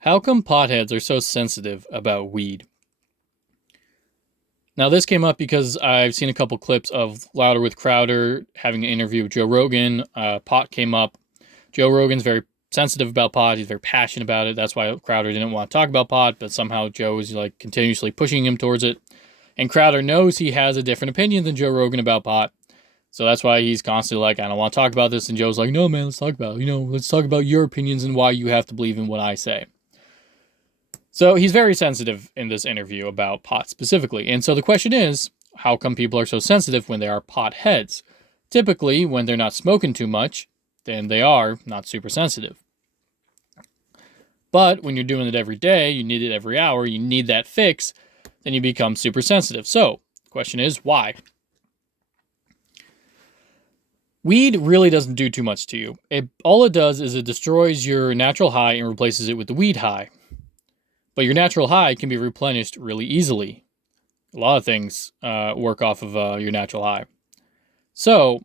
How come potheads are so sensitive about weed? Now, this came up because I've seen a couple clips of Louder with Crowder having an interview with Joe Rogan. Pot came up. Joe Rogan's very sensitive about pot. He's very passionate about it. That's why Crowder didn't want to talk about pot, but somehow Joe is like continuously pushing him towards it. And Crowder knows he has a different opinion than Joe Rogan about pot. So that's why he's constantly like, I don't want to talk about this. And Joe's like, no, man, let's talk about it. Let's talk about your opinions and why you have to believe in what I say. So he's very sensitive in this interview about pot specifically. And so the question is, how come people are so sensitive when they are potheads? Typically, when they're not smoking too much, then they are not super sensitive. But when you're doing it every day, you need it every hour, you need that fix, then you become super sensitive. So the question is, why? Weed really doesn't do too much to you. All it does is it destroys your natural high and replaces it with the weed high. But your natural high can be replenished really easily. A lot of things work off of your natural high. So,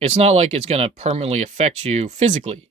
it's not like it's going to permanently affect you physically.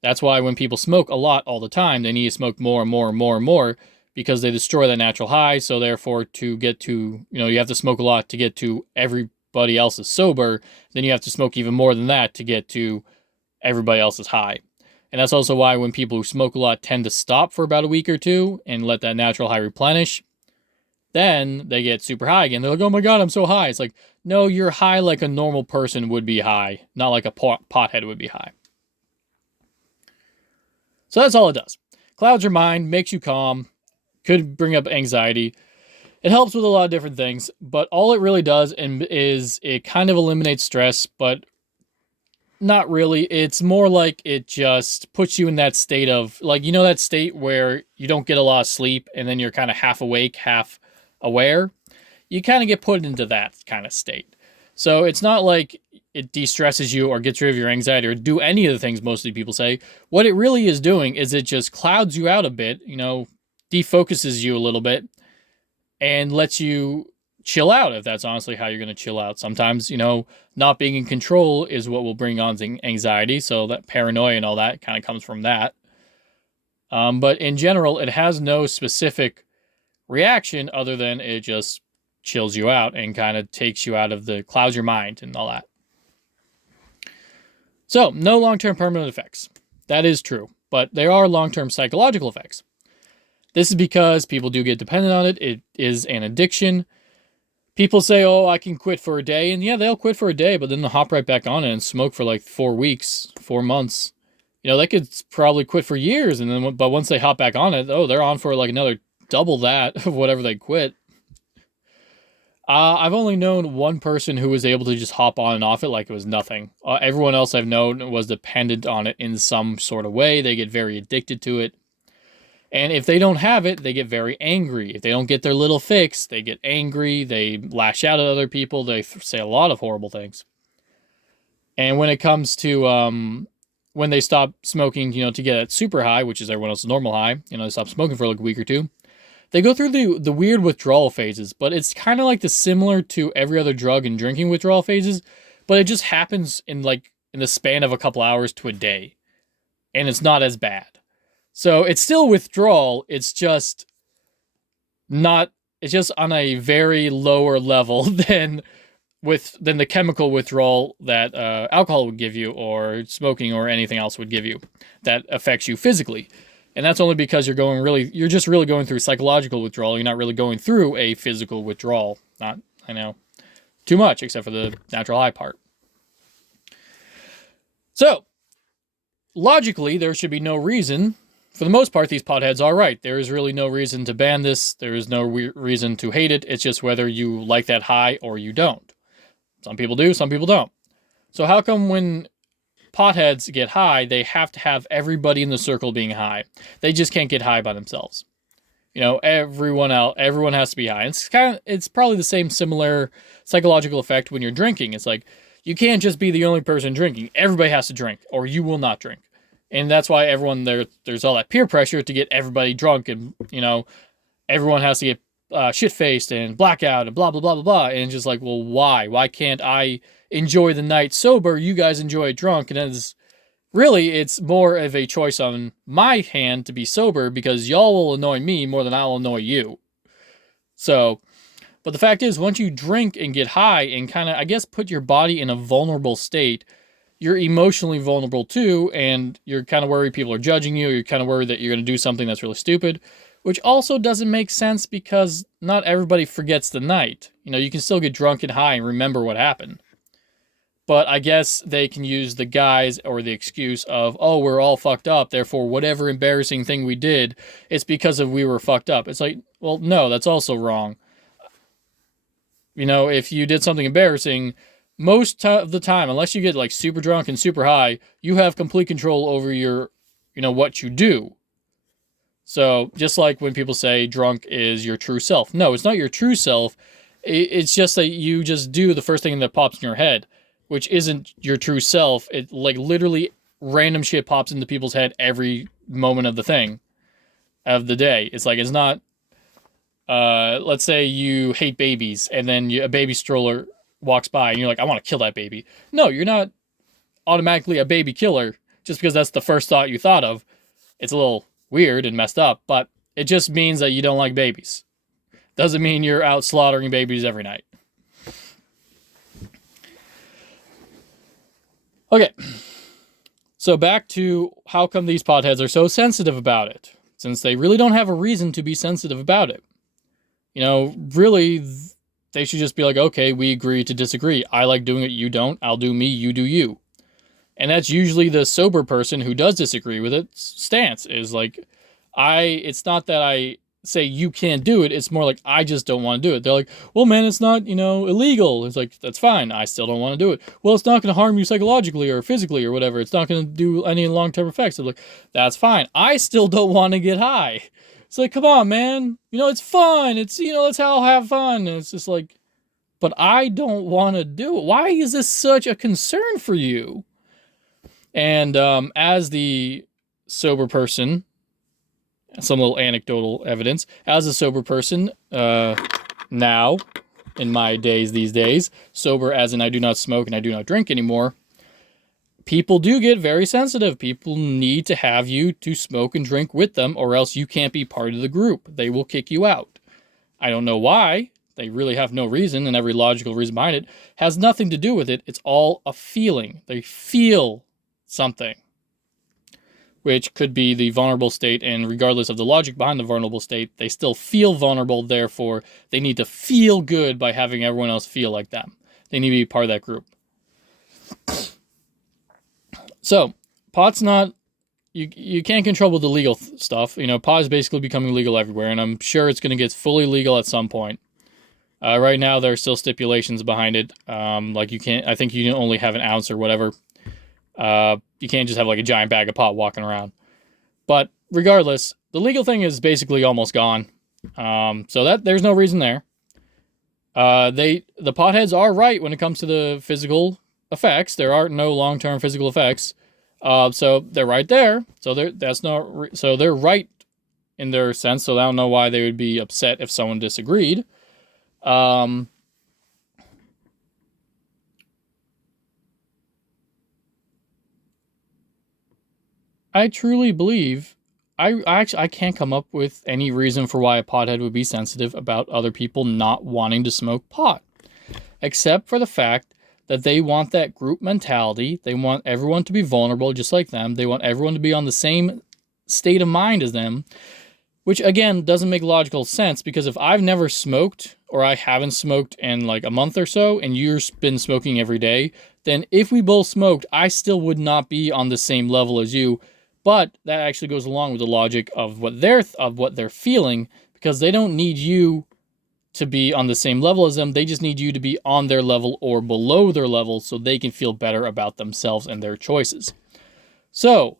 That's why when people smoke a lot all the time, they need to smoke more and more and more and more because they destroy that natural high. So therefore, to get to, you have to smoke a lot to get to everybody else's sober. Then you have to smoke even more than that to get to everybody else's high. And that's also why when people who smoke a lot tend to stop for about a week or two and let that natural high replenish, then they get super high again. They're like, oh my God, I'm so high. It's like, no, you're high like a normal person would be high, not like a pothead would be high. So that's all it does. Clouds your mind, makes you calm, could bring up anxiety. It helps with a lot of different things, but all it really does is it kind of eliminates stress, but not really. It's more like it just puts you in that state of, like, that state where you don't get a lot of sleep and then you're kind of half awake, half aware. You kind of get put into that kind of state. So it's not like it de-stresses you or gets rid of your anxiety or do any of the things mostly people say. What it really is doing is it just clouds you out a bit, defocuses you a little bit and lets you chill out, if that's honestly how you're going to chill out. Sometimes, not being in control is what will bring on anxiety. So that paranoia and all that kind of comes from that. But in general, it has no specific reaction other than it just chills you out and kind of takes you out of clouds your mind and all that. So no long-term permanent effects. That is true, but there are long-term psychological effects. This is because people do get dependent on it. It is an addiction. People say, oh, I can quit for a day. And yeah, they'll quit for a day, but then they'll hop right back on it and smoke for like 4 weeks, 4 months. They could probably quit for years. But once they hop back on it, they're on for like another double that of whatever they quit. I've only known one person who was able to just hop on and off it like it was nothing. Everyone else I've known was dependent on it in some sort of way. They get very addicted to it. And if they don't have it, they get very angry. If they don't get their little fix, they get angry. They lash out at other people. They say a lot of horrible things. And when it comes to when they stop smoking, to get that super high, which is everyone else's normal high, they stop smoking for like a week or two, they go through the weird withdrawal phases. But it's kind of like similar to every other drug and drinking withdrawal phases, but it just happens in the span of a couple hours to a day. And it's not as bad. So it's still withdrawal. It's just on a very lower level than the chemical withdrawal that alcohol would give you or smoking or anything else would give you that affects you physically. And that's only because you're just really going through psychological withdrawal. You're not really going through a physical withdrawal. Not, too much except for the natural high part. So logically, there should be no reason. For the most part, these potheads are right. There is really no reason to ban this. There is no reason to hate it. It's just whether you like that high or you don't. Some people do, some people don't. So how come when potheads get high, they have to have everybody in the circle being high? They just can't get high by themselves. Everyone has to be high. It's probably the same similar psychological effect when you're drinking. It's like, you can't just be the only person drinking. Everybody has to drink or you will not drink. And that's why there's all that peer pressure to get everybody drunk and, everyone has to get shit-faced and blackout and blah, blah, blah, blah, blah. And just like, well, why? Why can't I enjoy the night sober? You guys enjoy it drunk. And Really, it's more of a choice on my hand to be sober because y'all will annoy me more than I'll annoy you. So, but the fact is, once you drink and get high and kind of, I guess, put your body in a vulnerable state, you're emotionally vulnerable too, and you're kind of worried people are judging you. You're kind of worried that you're going to do something that's really stupid, which also doesn't make sense because not everybody forgets the night. You know, you can still get drunk and high and remember what happened. But I guess they can use the guise or the excuse of, oh, we're all fucked up, therefore whatever embarrassing thing we did, it's because of we were fucked up. It's like, well, no, that's also wrong. You know, if you did something embarrassing, most of the time, unless you get like super drunk and super high, you have complete control over your, what you do. So just like when people say drunk is your true self. No, it's not your true self. It's just that you just do the first thing that pops in your head, which isn't your true self. It like literally random shit pops into people's head every moment of the day. It's like, it's not, let's say you hate babies and then a baby stroller walks by and you're like, I want to kill that baby. No, you're not automatically a baby killer just because that's the first thought you thought of. It's a little weird and messed up, but it just means that you don't like babies. Doesn't mean you're out slaughtering babies every night. Okay, so back to how come these potheads are so sensitive about it, since they really don't have a reason to be sensitive about it. You know, really, they should just be like, okay, we agree to disagree. I like doing it, you don't. I'll do me, you do you. And that's usually the sober person who does disagree with it stance, is like, it's not that I say you can't do it, it's more like I just don't want to do it. They're like, well, man, it's not, illegal. It's like, that's fine, I still don't want to do it. Well, it's not going to harm you psychologically or physically or whatever. It's not going to do any long-term effects. I'm like, that's fine. I still don't want to get high. It's like, come on, man. It's fun. It's, that's how I'll have fun. And it's just like, but I don't want to do it. Why is this such a concern for you? And as the sober person, some little anecdotal evidence, as a sober person, now, in my these days, sober as in I do not smoke and I do not drink anymore, people do get very sensitive. People need to have you to smoke and drink with them, or else you can't be part of the group. They will kick you out. I don't know why. They really have no reason, and every logical reason behind it has nothing to do with it. It's all a feeling. They feel something, which could be the vulnerable state, and regardless of the logic behind the vulnerable state, they still feel vulnerable, therefore they need to feel good by having everyone else feel like them. They need to be part of that group. So, pot's not, you can't control with the legal stuff. Pot is basically becoming legal everywhere, and I'm sure it's going to get fully legal at some point. Right now, there are still stipulations behind it. Like I think you can only have an ounce or whatever. You can't just have like a giant bag of pot walking around. But regardless, the legal thing is basically almost gone. So that there's no reason there. The potheads are right when it comes to the physical effects. There are no long-term physical effects. So they're right there. So they're right in their sense. So I don't know why they would be upset if someone disagreed. I truly believe I can't come up with any reason for why a pothead would be sensitive about other people not wanting to smoke pot, except for the fact that they want that group mentality. They want everyone to be vulnerable just like them. They want everyone to be on the same state of mind as them, which again doesn't make logical sense, because if I've never smoked, or I haven't smoked in like a month or so, and you've been smoking every day, then if we both smoked, I still would not be on the same level as you. But that actually goes along with the logic of what they're feeling, because they don't need you to be on the same level as them. They just need you to be on their level or below their level so they can feel better about themselves and their choices. So,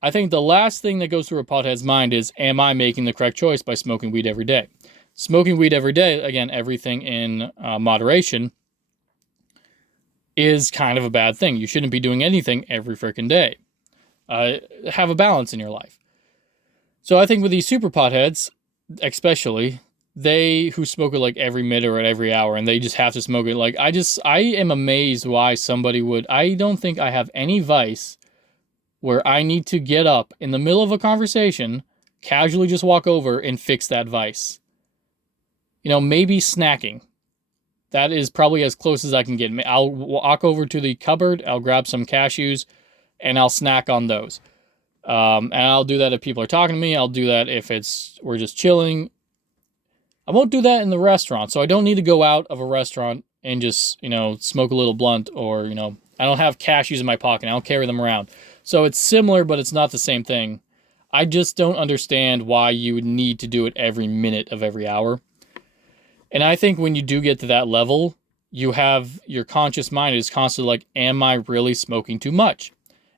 I think the last thing that goes through a pothead's mind is, am I making the correct choice by smoking weed every day? Smoking weed every day, again, everything in moderation, is kind of a bad thing. You shouldn't be doing anything every freaking day. Have a balance in your life. So I think with these super potheads, especially, they who smoke it like every minute or every hour, and they just have to smoke it. Like, I am amazed why somebody would. I don't think I have any vice where I need to get up in the middle of a conversation, casually just walk over and fix that vice. Maybe snacking. That is probably as close as I can get. I'll walk over to the cupboard, I'll grab some cashews, and I'll snack on those. And I'll do that if people are talking to me. I'll do that if we're just chilling. I won't do that in the restaurant, so I don't need to go out of a restaurant and just, smoke a little blunt, or, I don't have cashews in my pocket. I don't carry them around. So it's similar, but it's not the same thing. I just don't understand why you would need to do it every minute of every hour. And I think when you do get to that level, you have your conscious mind is constantly like, am I really smoking too much?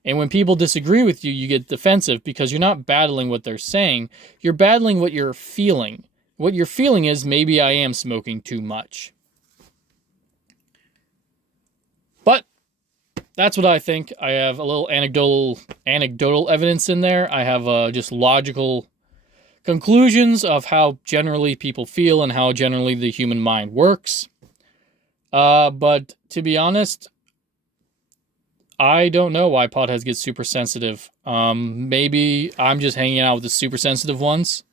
And when people disagree with you, you get defensive because you're not battling what they're saying. You're battling what you're feeling. What you're feeling is, maybe I am smoking too much. But that's what I think. I have a little anecdotal evidence in there. I have just logical conclusions of how generally people feel and how generally the human mind works. But to be honest, I don't know why potheads get super sensitive. Maybe I'm just hanging out with the super sensitive ones.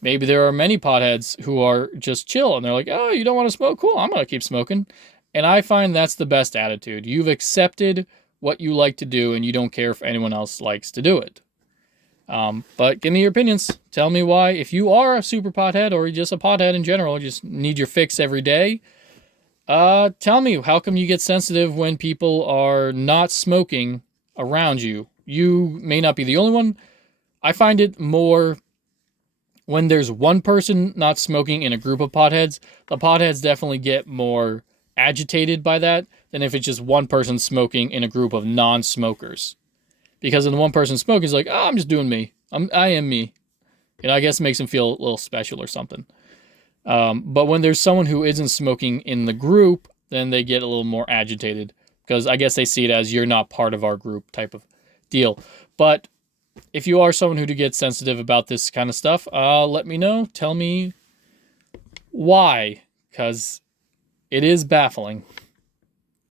Maybe there are many potheads who are just chill and they're like, oh, you don't want to smoke? Cool, I'm going to keep smoking. And I find that's the best attitude. You've accepted what you like to do and you don't care if anyone else likes to do it. But give me your opinions. Tell me why, if you are a super pothead or just a pothead in general, just need your fix every day. Tell me, how come you get sensitive when people are not smoking around you? You may not be the only one. I find it more when there's one person not smoking in a group of potheads. The potheads definitely get more agitated by that than if it's just one person smoking in a group of non-smokers. Because when the one person smoking is like, oh, I'm just doing me. I am me. I guess it makes them feel a little special or something. But when there's someone who isn't smoking in the group, then they get a little more agitated because I guess they see it as, you're not part of our group type of deal. But if you are someone who gets sensitive about this kind of stuff, let me know. Tell me why, because it is baffling.